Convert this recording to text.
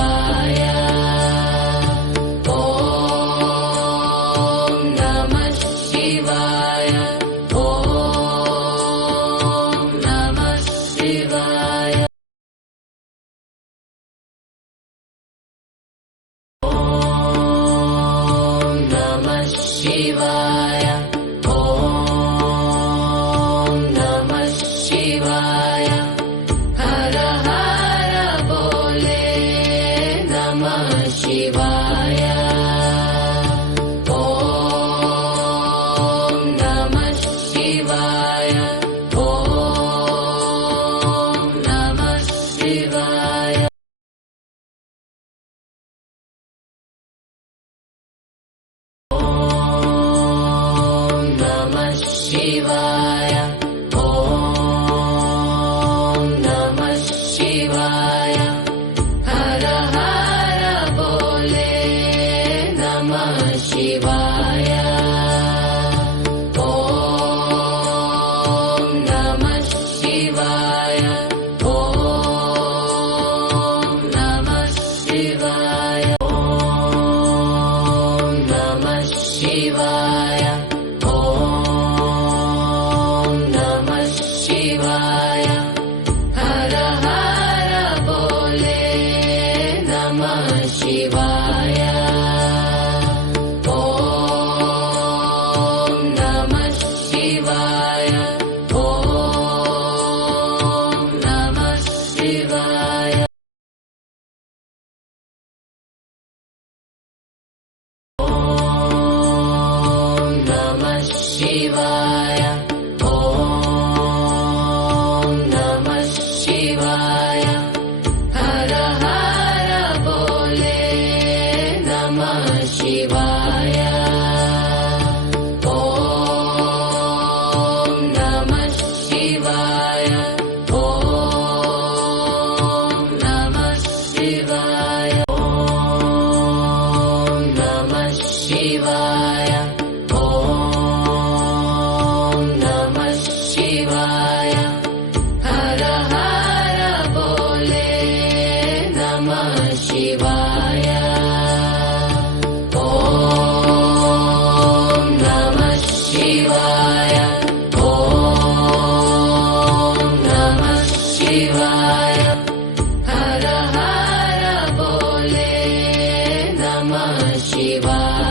ಶಿವಾಯ. ಓಂ ನಮಃ ಶಿವಾಯ. ಓಂ ನಮಃ ಶಿವಾಯ. ಓಂ ನಮಃ ಶಿವಾಯ. ಓಂ ನಮಃ ಶಿವಾಯ. ಹರ ಹರ ಬೋಲೆ ನಮಃ ಶಿವಾಯ. ಓಂ ನಮಃ ಶಿವಾಯ. ಓಂ ನಮಃ ಶಿವಾಯ. ಓಂ ನಮಃ ಶಿವಾಯ. ಓಂ ನಮಃ ಶಿವಾಯ. ಹರ ಹರ ಬೋಲೆ ನಮಃ ಶಿವಾಯ. ಓಂ ನಮಃ ಶಿವಾಯ. ಓಂ ನಮಃ ಶಿವಾಯ. ಓಂ ನಮಃ ಶಿವಾಯ. ಓಂ ನಮಃ ಶಿವಾಯ. ಹರ ಹರ ಬೋಲೆ ನಮಃ ಶಿವಾಯ. ಓಂ ನಮಃ ಶಿವಾಯ. ಓಂ ನಮಃ ಶಿವಾಯ. ಓಂ ನಮಃ ಶಿವಾಯ. ಓಂ ನಮಃ ಶಿವಾಯ. ಹರ ಹರ ಬೋಲೆ ನಮಃ ಶಿವಾಯ. ಓಂ ನಮಃ ಶಿವಾಯ. ಓಂ ನಮಃ ಶಿವಾಯ. ಓಂ ನಮಃ ಶಿವಾಯ. ಓಂ ನಮಃ ಶಿವಾಯ. ಹರ ಹರ ಬೋಲೆ ನಮಃ ಶಿವಾಯ. ಓಂ ನಮಃ ಶಿವಾಯ. ಓಂ ನಮಃ ಶಿವಾಯ. ಹರ ಹರ ಬೋಲೆ ನಮಃ ಶಿವಾಯ.